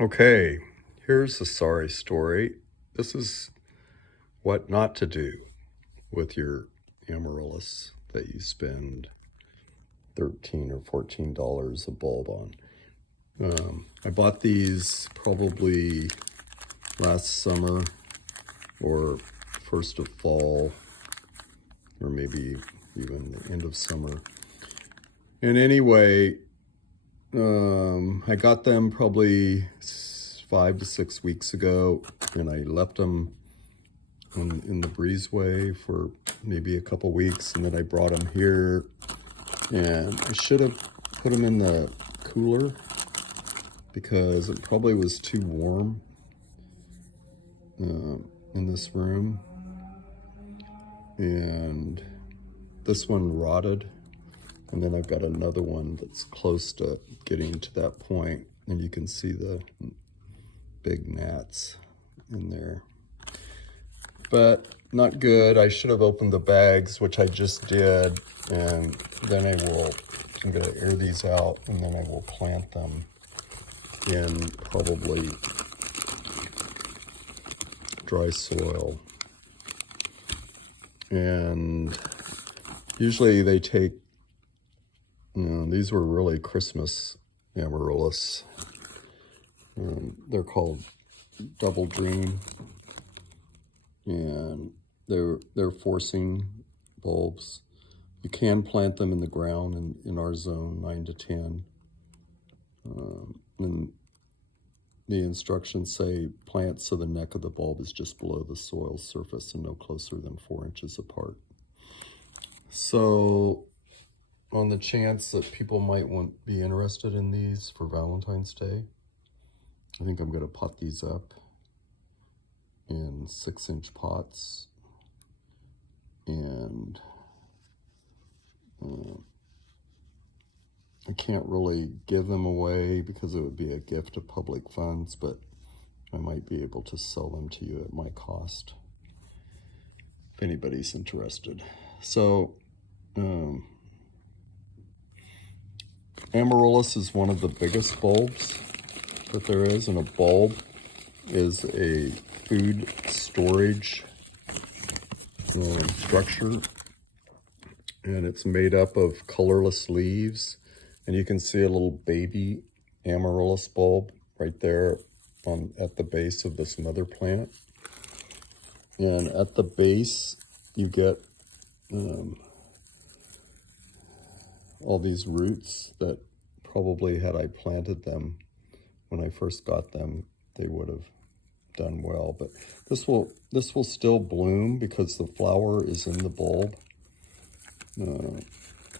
Okay, here's a sorry story. This is what not to do with your amaryllis that you spend $13 or $14 a bulb on. I bought these probably last summer or first of fall, or maybe even the end of summer. And anyway, I got them probably 5 to 6 weeks ago, and I left them in the breezeway for maybe a couple weeks, and then I brought them here, and I should have put them in the cooler because it probably was too warm in this room, and this one rotted. And then I've got another one that's close to getting to that point, and you can see the big gnats in there. But not good. I should have opened the bags, which I just did, and then I'm gonna air these out, and then I will plant them in probably dry soil. And usually they take, these were really Christmas amaryllis. They're called Double Dream, and they're forcing bulbs. You can plant them in the ground in our zone, 9 to 10. And the instructions say plant so the neck of the bulb is just below the soil surface and no closer than 4 inches apart. So on the chance that people might be interested in these for Valentine's Day, I think I'm going to pot these up in 6-inch pots, and I can't really give them away because it would be a gift of public funds, but I might be able to sell them to you at my cost if anybody's interested. So amaryllis is one of the biggest bulbs that there is, and a bulb is a food storage structure, and it's made up of colorless leaves. And you can see a little baby amaryllis bulb right there at the base of this mother plant. And at the base, you get all these roots that probably, had I planted them when I first got them, they would have done well. But this will still bloom because the flower is in the bulb.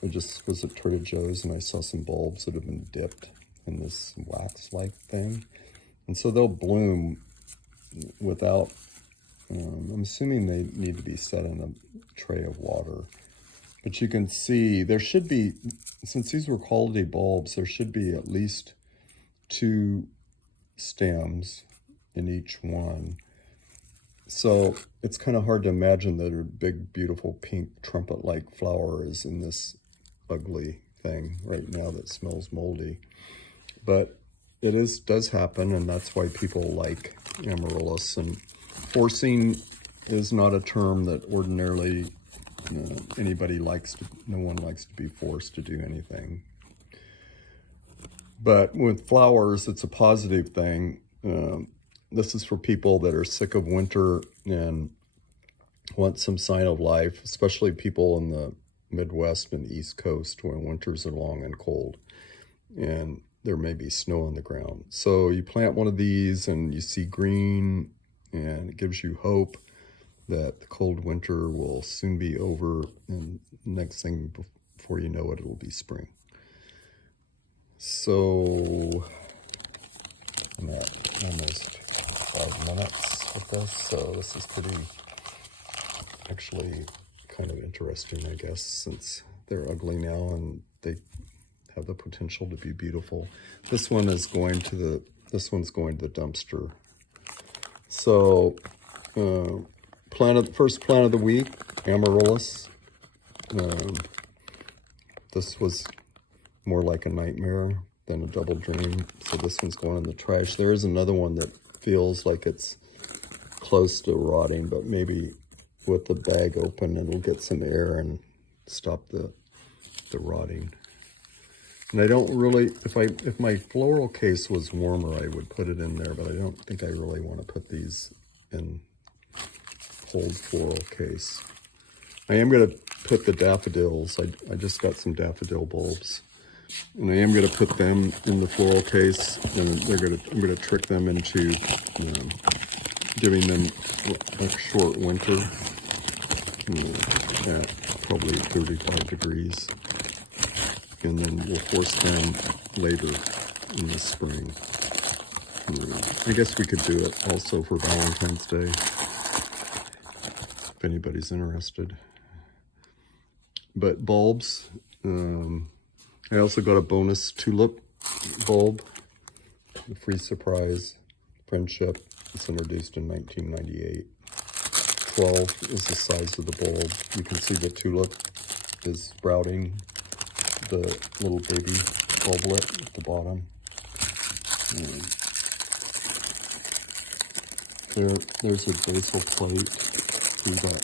I just was at Trader Joe's and I saw some bulbs that have been dipped in this wax-like thing. And so they'll bloom without, I'm assuming they need to be set in a tray of water. But you can see there should be, since these were quality bulbs, there should be at least 2 stems in each one. So it's kind of hard to imagine that a big, beautiful pink trumpet-like flower is in this ugly thing right now that smells moldy. But it does happen, and that's why people like amaryllis. And forcing is not a term that ordinarily anybody likes to, no one likes to be forced to do anything. But with flowers, it's a positive thing. This is for people that are sick of winter and want some sign of life, especially people in the Midwest and East Coast when winters are long and cold and there may be snow on the ground. So you plant one of these and you see green, and it gives you hope that the cold winter will soon be over, and next thing before you know it, it'll be spring. So I'm at almost 5 minutes with this, so this is actually kind of interesting, I guess, since they're ugly now and they have the potential to be beautiful. This one is going to the dumpster. So first plant of the week, amaryllis. This was more like a nightmare then a double drain. So this one's going in the trash. There is another one that feels like it's close to rotting, but maybe with the bag open, it'll get some air and stop the rotting. And I don't really, if my floral case was warmer, I would put it in there, but I don't think I really want to put these in cold floral case. I am going to put the daffodils. I just got some daffodil bulbs, and I am going to put them in the floral case, and I'm going to trick them into giving them a short winter at probably 35 degrees, and then we'll force them later in the spring. I guess we could do it also for Valentine's Day, if anybody's interested. But bulbs, I also got a bonus tulip bulb, the Free Surprise Friendship. It's introduced in 1998. 12 is the size of the bulb. You can see the tulip is sprouting the little baby bulblet at the bottom. There's a basal plate through that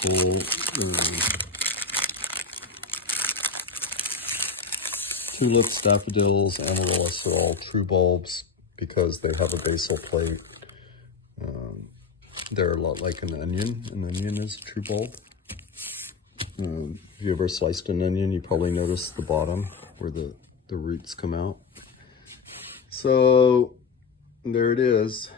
hole. Tulips, daffodils, amaryllis are all true bulbs because they have a basal plate. They're a lot like an onion. An onion is a true bulb. If you ever sliced an onion, you probably noticed the bottom where the roots come out. So there it is.